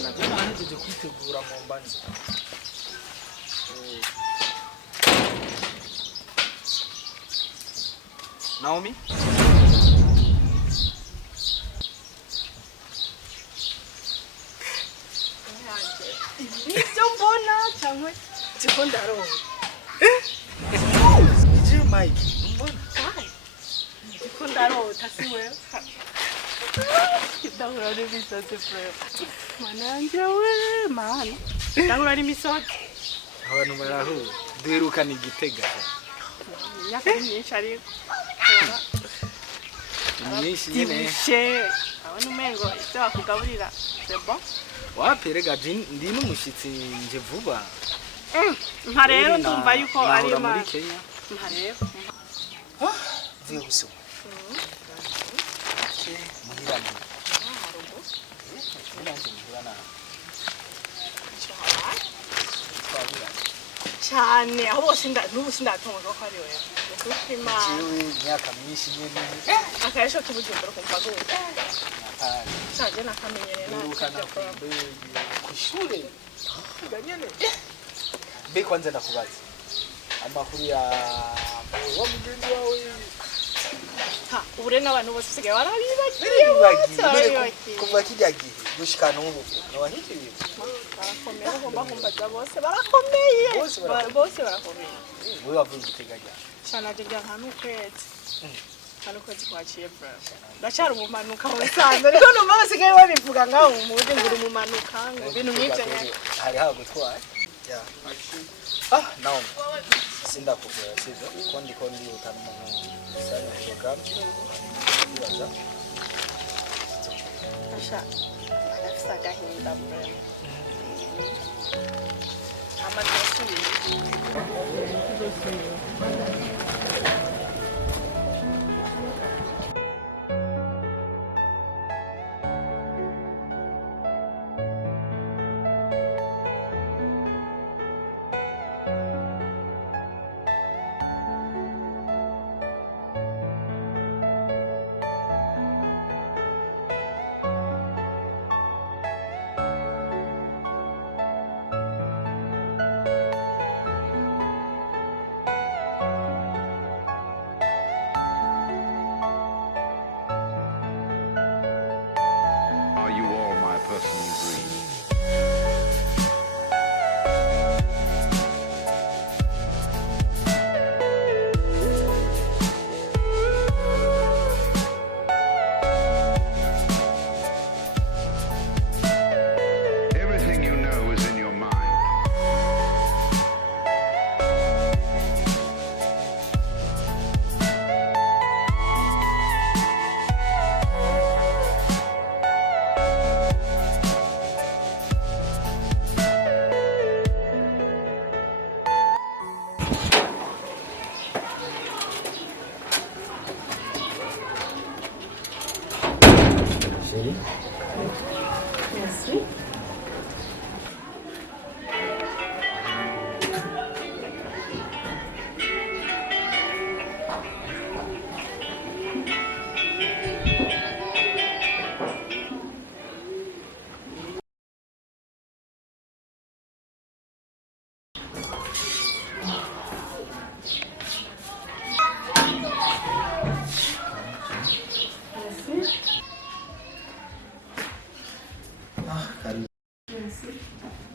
Ewana tena ahejeje kwitegura mu mbanza. Naomi? Ibyo mbona cyangwa gikondaro. Ije Mike, mbona? Gikondaro tasiwe. Ndahura n'imisozi bro. Mananje we man. Ndahura n'imisozi. Abantu baraho duherukana Igitega. Myinshi ariko. Myinshi nyene. Abantu umengo icyo akugaburira. Sebo. Waperega ndi n'umushitsi nje vuba. Nka rero ndumva yuko ari muri Kenya. Nka rero. Vuye gusoma. Muhiranye. cyane aho bose n'ubu sindatonga ko ari wewe ukima imyaka myinshi nyene akayesho kibujumbura kumva gute cyaje nakamenyere nakajya ku ishure ganyene be kwanza ndakubaza amakuru ya wa mugenzi wawe ubure n'abantu bose sigaye barabibagiye kuva kijya gihe gushikana nk'ubu n'abahitiriye barakomeye bagomba bose barakomeye bose barakomeye wowe wavuye Giteganya cyane ajya ahantu kwezi hano kwezi kwaciye bro ndacyari umumanuka mu bisanzwe ariko numva basigaye babivuga ngaho mu mujyi nguri umumanuka ngo ibintu nk'ibyo hari hagutwaye nawe sindakubwira sivyo kondi utana umuntu sana program bibaza asha afisa gahinda bro amadresi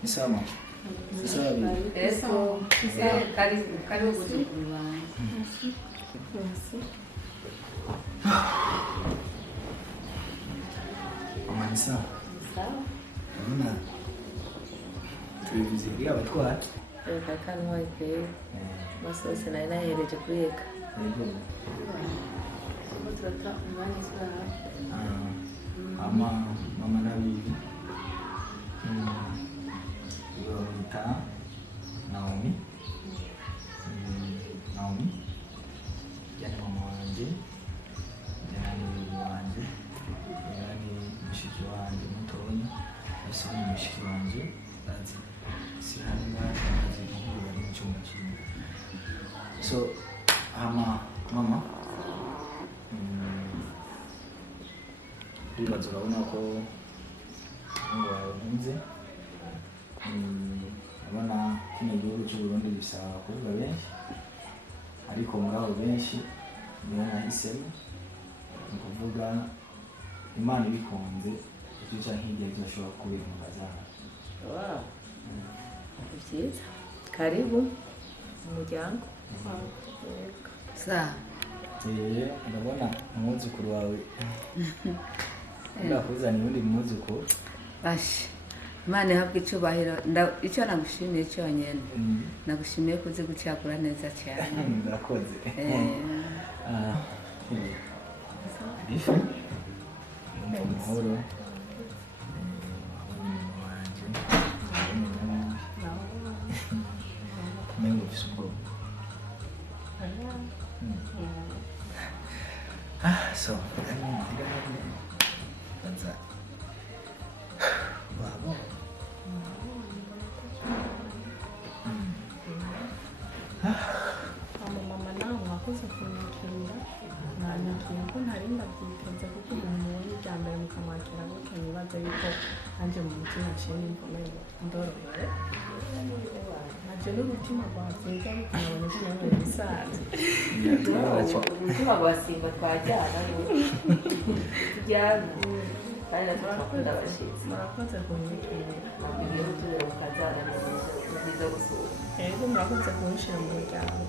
Sama. Sabe? Karibu Amanisa. Una. Televiziyo abatwara. Kanwa ke. Masose na inahereje kuyeka. Yego. Mutrata umwanya isaha. Mama nabibi. Yonita Naomi. Yani mama wanje. Yani wanje. Yani mshiki wanje mutonya. Ese ni mshiki wanje. That's sihani ngazi kuhura n'cyumba kimwe. So mama bibaza urabona ko umutungo wawe nkunze. Urabona kino gihugu cy'u Burundi bisaba abakobwa benshi, ariko muri abo benshi niyo nahisemo. Ni ukuvuga Imana ibikunze icyo cyangwa igihe cyashobora kubera umukazana. Ni byiza, karibu mu muryango. Ndabona umwuzukuru wawe ndakuzaniye undi mwuzukuru. Bashe Imana ihabwe icyubahiro. Icyo nagushimiye cyonyine, nagushimiye ko uzi gucyagura neza cyane. Murakoze. Amahoro. Mengo bisubwo. So, kwanza babo mama nawe mwakoze kunyakira, mwanyakira ko ntari ndabyiteze kuko umuntu mubonye ibya mbere mukamwakira gutyo nibaza yuko nanjye mu mutima nshimye mkomeye ndorohere nabyo n'umutima gwavyiza bikabona ko nawe bisanzwe umutima gwasimba twajyana tujyana kandi turakunda abashitsi. murakoze kunyakira ibintu tubera mukazana ni byiza gusura. murakoze kunshira mu muryango.